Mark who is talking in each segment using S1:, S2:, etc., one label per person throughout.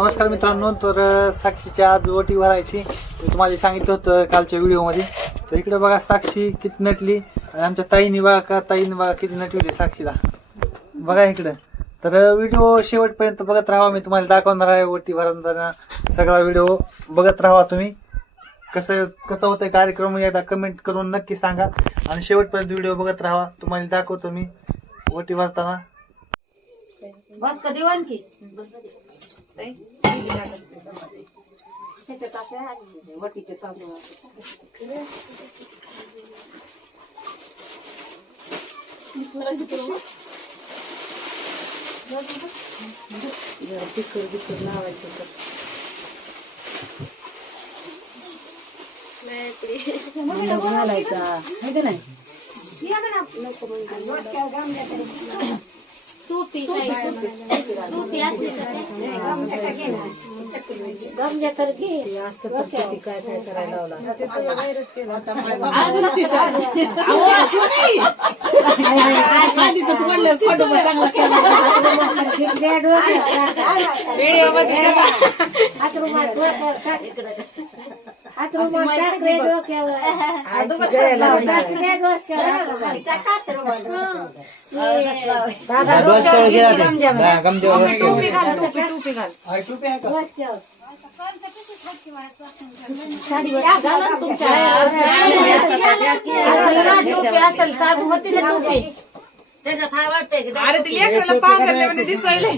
S1: नमस्कार मित्रांनो तर साक्षीच्या आज ओटी भरायची. मी तुम्हाला सांगितलं होतं कालच्या व्हिडिओमध्ये तर इकडे बघा साक्षी किती नटली. आणि आमच्या ताईने बघा का ताईने बघा किती नटवली साक्षीला. बघा इकडं. तर व्हिडिओ शेवटपर्यंत बघत राहा. मी तुम्हाला दाखवणार आहे ओटी भरताना सगळा व्हिडिओ. बघत राहा तुम्ही. कसं कसं होतं कार्यक्रम एकदा कमेंट करून नक्की सांगा. आणि शेवटपर्यंत व्हिडिओ बघत राहा. तुम्हाला दाखवतो मी ओटी भरताना.
S2: बस का देवान की वटीचे तांदूळ तिखट बिखट लावायचं तर घालायचा नाही
S3: टोपी टोपी असली गमजा तर घे
S2: असतं तर किती काय काय करायला लावलं असतं.
S3: टोपी असेल साबू होती ना टोपी त्याच्यात हाय वाटतंय की
S4: अरे ते लेकराला पांघरले म्हणजे दिसायला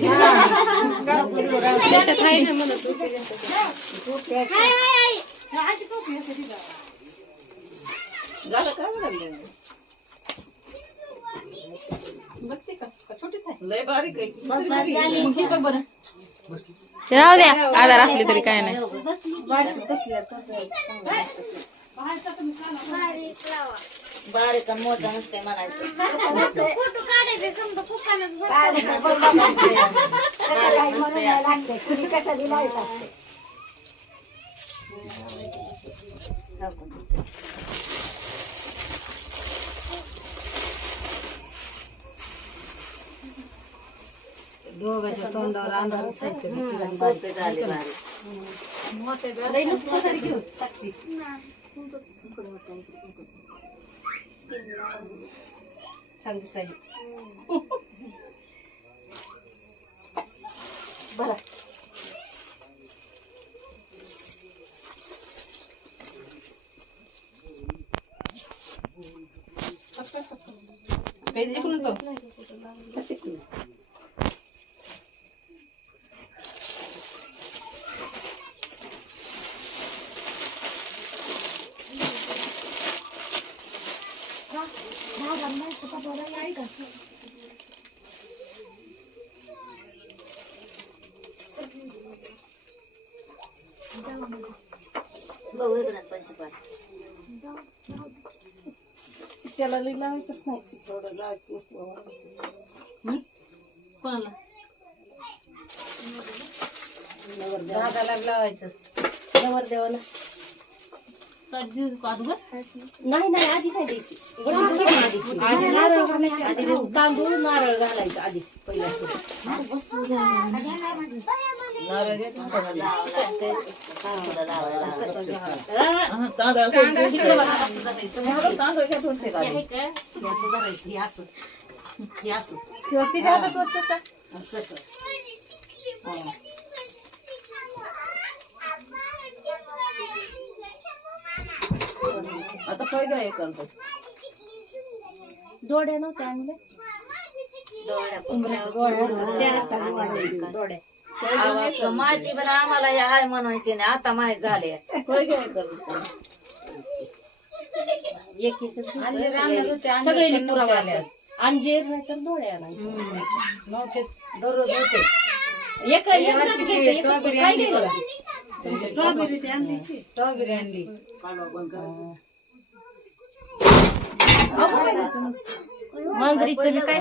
S4: राहू द्या. आधार असले तरी काय नाही.
S3: बारीक मोठा नसते म्हणायचं.
S5: दोगाचा तोंडात आंधळा आहे
S2: की काय बोलते डाले बाहेर मत गेलो नुसते गयो साक्षी ना तू
S3: तो कोणी मत
S2: सांगू शकत
S3: काढायचे समजा कुकानं दोघांच्या तोंडावर अंधारच आहे
S2: त्याला लई लावायचंच नाही. थोडं जायचं नसतं
S3: कोणाला
S2: दादाला लावायचं. नवर देवाला
S3: नाही नाही आधी नाही द्यायची. नारळ घालायचं. आधी तांदूळ नारळ घालायचं आधी पहिल्या आता काय काय करतो
S2: दोड्या नव्हत्या आणल्या
S3: माहिती पण आम्हाला हे हाय म्हणायचे नाही. आता माहीत झाले. काय काय करतो एक एक सगळे पुरावा
S2: अंजीर नाही तर नव्हतेच. दररोज होते.
S3: एक काय घ्यायचं?
S2: स्ट्रॉबेरी आणली स्ट्रॉबेरी आणली
S3: मांजरीचं बी काय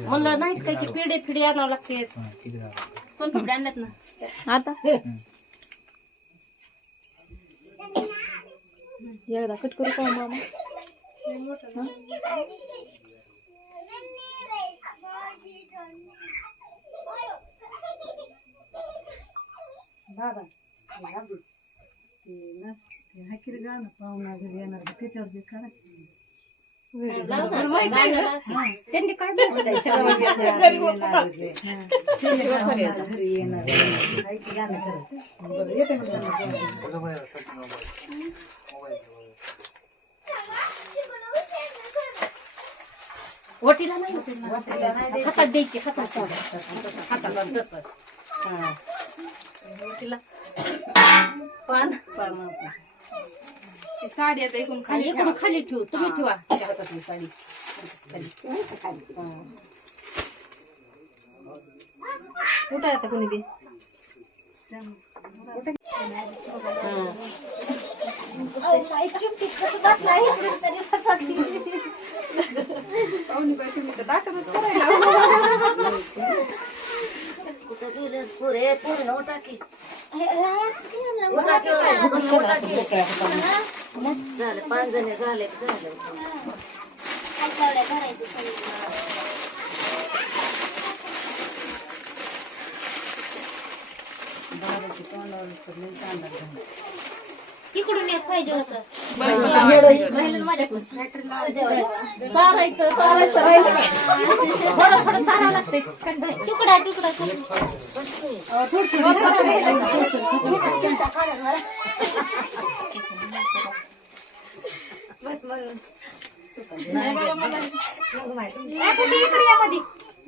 S3: म्हणलं नाहीत काय की पेढे फिडे आणावं लागते सोनपापडी आणल्यात ना
S4: आता एकदा कट करू का मामा
S2: दादा हे अबू, ते नस ते हाकीर गाणं पाहुणा घरी येणार का त्याच्यावर बी काढायचं
S3: त्यांनी
S2: घरी येणार गाणं करायचं बरं येते.
S3: वटीला नाही हातात द्यायची हातात. हाताला तसं हा. वटीला पान
S4: साडी आता एकूण
S3: खाली इकडून खाली ठेवू तुम्ही ठेवा.
S2: त्या हातातली साडी. कुठं आहे आता कोणी बी?
S3: पुरे पूर्ण टाकी झालं पाच जण झाले झालं.
S2: तोंडावर
S3: तिकडून एक पाहिजे होतं. माझ्याकडून चारायचं चारायचं. राहिलं थोडं थोडं चारावं लागतंय. तुकडा तुकडा
S2: साबू काहीतरी लाव की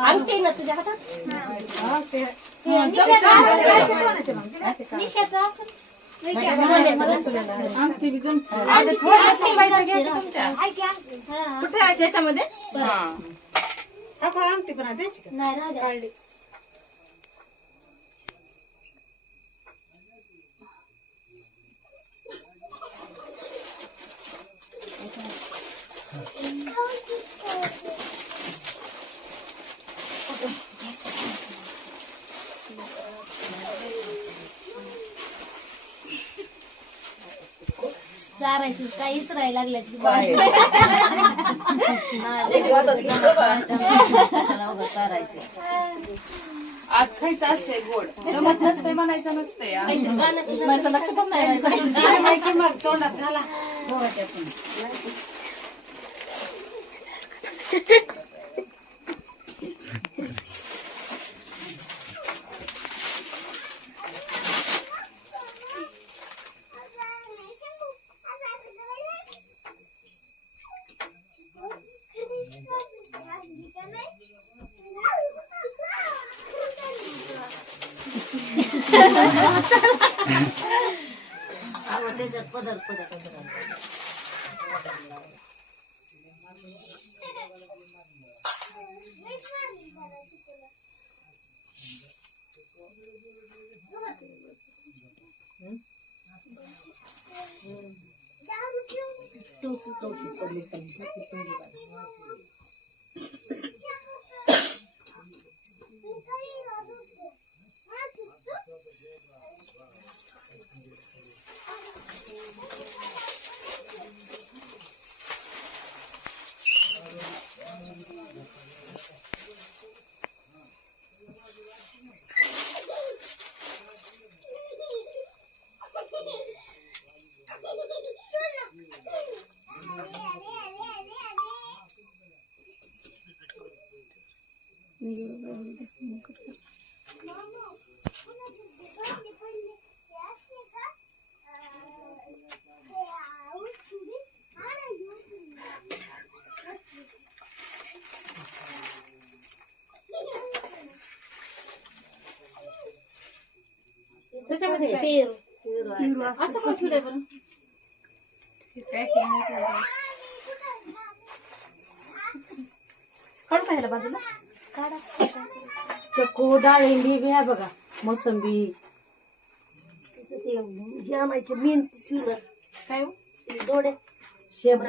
S3: अंगठी ना तुझ्या हातात? हे निशाचं असं. हा.
S4: कुठे आहे त्याच्यामध्ये
S2: आमटी पण आहे?
S3: नाही राहू चारायचं काय इसरायला लागल्या की
S4: आज खायचं असते गोड. जमत नसते म्हणायचं नसते माझं लक्षातच नाही
S2: माहिती मग? तोंडात घाला. त्याच्यात पदर
S3: पडत टोपी टोपी पडली पाहिजे पडली पाहिजे पदार्थ पडत त्याच्यामध्ये पेरू असं कसलं आहे बरं काढून पाहिलं बाजूला चक्कू डाळिंबी बी आहे बघा मोसंबी. तसं ते हे काय हो? ते शेप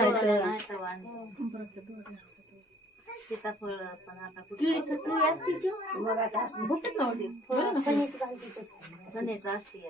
S4: सीताफळ पण आता
S3: केळीचं असते की
S4: आता
S3: नव्हती
S4: असते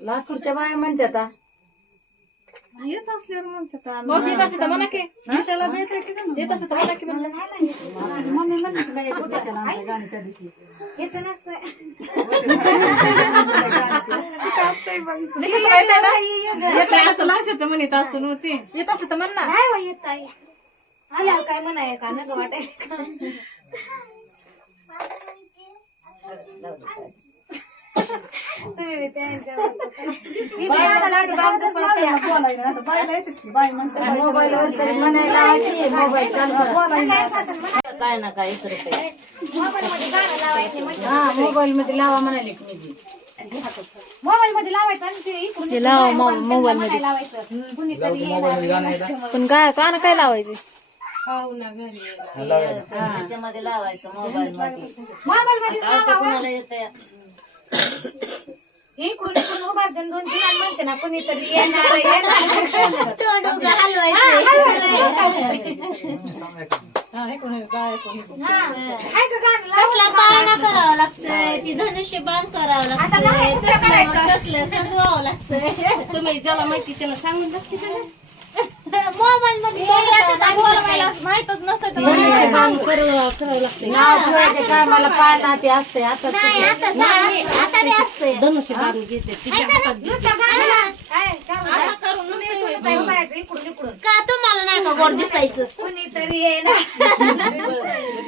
S2: लातूरच्या बाया म्हणतात आ. येत असल्यावर म्हणतात आ.
S3: येत असेल तर म्हणा की.
S2: दिशाला भेट आहे की नाही?
S3: येत असेल तर म्हणा की म्हणलं.
S2: मम्मी म्हणली उद्याच्याला आमच्या गाणी त्या दिवशी. येत आहे असं. लक्षाचं म्हणत असून होते.
S3: येत असेल तर म्हण. ना
S5: नाही हो. आल्यावर काय म्हणाय का? नका वाटाय
S4: काय ना काय
S5: म्हणजे
S2: हा मोबाईल मध्ये लावा म्हणाले मी
S5: मोबाईल मध्ये लावायचं मोबाईल मध्ये लावायचं
S6: पण काय का काय लावायचे
S4: त्याच्यामध्ये लावायचं मोबाईल मध्ये
S5: मोबाईल मध्ये इकडून इकडून उभारते आणि दोन तीन आणि म्हणते ना कुणीतरी येणार येणार हा, का गाणं?
S3: करावं लागतंय ती धनुष्य बाण करावं
S5: आता नाही कुठं करायचं?
S3: लागतंय सजवावं लागतंय. तुम्ही ज्याला माहिती त्याला सांगून लागते मोबाईल मध्ये
S5: माहीतच नसतं
S2: नाव ठेवायचे काय मला पाळणा ते असते आता.
S3: धनुष्य घेते तिच्या हातात. का तुम्हाला नाही का गोड दिसायचं?
S5: कुणीतरी येणार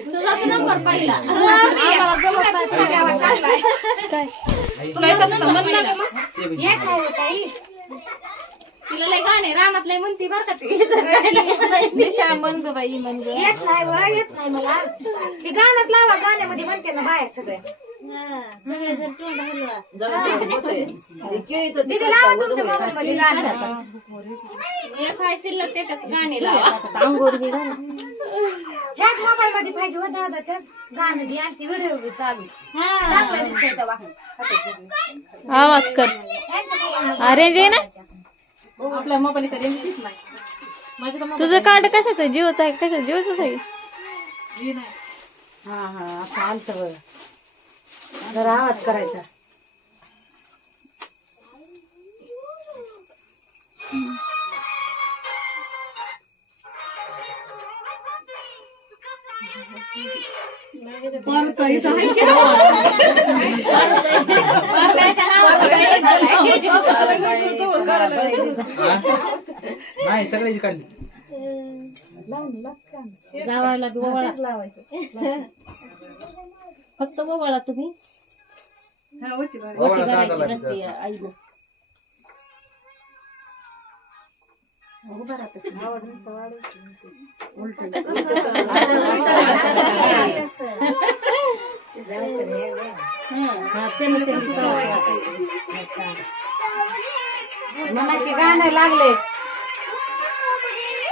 S3: तुझा नंबर पहिला.
S5: आम्हाला जमत नाही तुझ्या गावात चाललाय.
S3: तुला येत असेल तर म्हण ना गं मग.
S5: येत नाही हो ताई.
S3: लय गाणे रानात लय म्हणती बर का ती. निशा बाई
S5: येत नाही व, येत नाही मला. ते गाणंच लावा गाण्यामध्ये म्हणते ना बाहेर सगळे.
S3: सगळे जण तोंड हलवा
S5: तिथे लावा तुमच्या मोबाईल मध्ये गाणं.
S3: एक आहे शिल्लक त्याच्यात गाणे लावा. अंगोर बी घाला
S5: ह्याच मोबाईल मध्ये पाहिजे होतं दादाच्याच गाणं जी आणि ती व्हिडिओ बी चालू. चांगलं दिसतंय तेव्हा.
S6: आवाज कर. अरेंज आहे ना.
S3: आपल्या मोबाईल रेंजच नाही. माझ्या तर
S6: तुझं कार्ड कशाचं आहे? जिओचं आहे कशाचं? जिओच आहे?
S3: नाही.
S2: हा हा असं आलत बघ जरा आवाज करायचा.
S1: नाही सगळ्याची काढली
S3: जावायला फक्त ओवाळा तुम्ही वटी भरायची नसते आईनं हा त्यानं त्यांनी सवय वाटायची.
S2: म्हणायचे गाणं लागले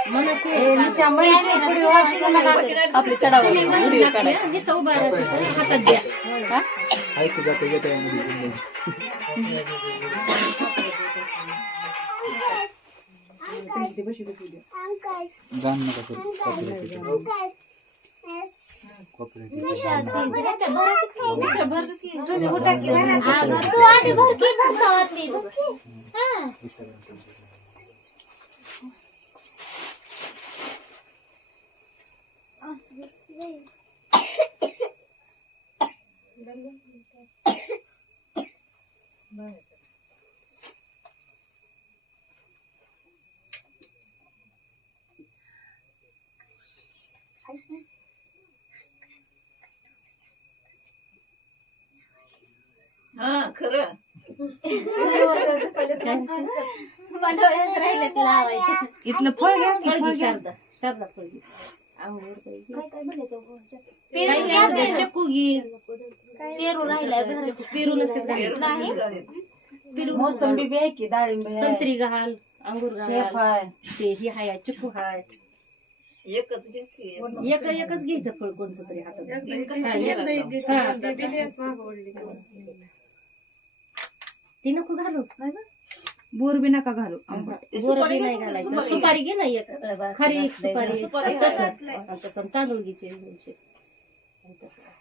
S3: म्हणा ते
S2: ए, निशा म्हणते पुढे वाजते मला.
S6: आपली चढावं
S3: तुम्ही म्हणून लागले, नुसतं उभा राहायचं, हातात द्या
S1: ऐकू जाते येते
S2: पैसे
S6: नका करू. Copyright
S5: खरं.
S2: इथलं फळ घ्या की
S3: फळ
S2: घ्या
S3: शारदा. शारदा फळ घे. काय काय म्हणायचं?
S2: पेरू
S3: घ्या
S2: घ्या,
S3: की.
S2: चिक्कू घे
S3: पेरू राहिलाय पेरू नसते
S2: मोसंबी बी आहे की डाळिंब आहे.
S3: संत्री घाल अंगूर
S2: शेफ
S3: घाल
S2: आहे
S3: ते ही हाय चिकू हाय
S5: एकच घेतली
S3: एक एकच घ्यायचं फळ कोणतं तरी हातात हा, एक- हा. ती नको घालू.
S2: बोर बी नका घालू.
S3: बोरं बी नाही घालायचं. सुपारी घे ना एक खरी सुपारी तसं. तांदूळ घ्यायचे दोनशे. आणि तसं.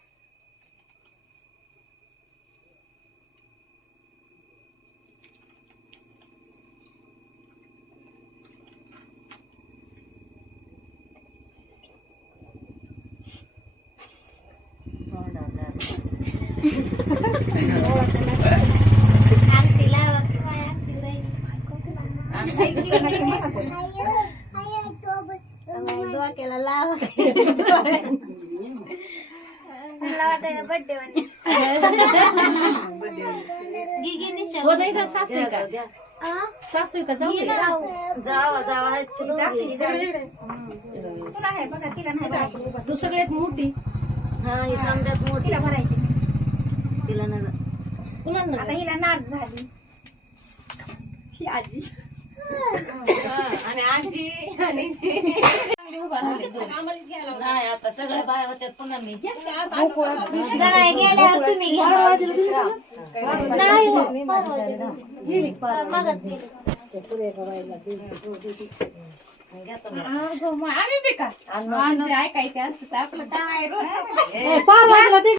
S3: डोक्याला लाव हो नाही का सासू आहे का? सासू आहे का? जाऊ दे.
S2: जावा जावा.
S3: तू सगळ्यात मोठी.
S2: हा ही समजात मोठी. तिला नका
S3: तुला ना
S4: आता हिला नाच झाली. ही आजी.
S3: नाही आता सगळ्या बाया होत्या पुन्हा मी.
S4: नाही मगच गेले. अगं, मग आम्ही बी का? आमचं ऐकायचं असतं तर आपलं काय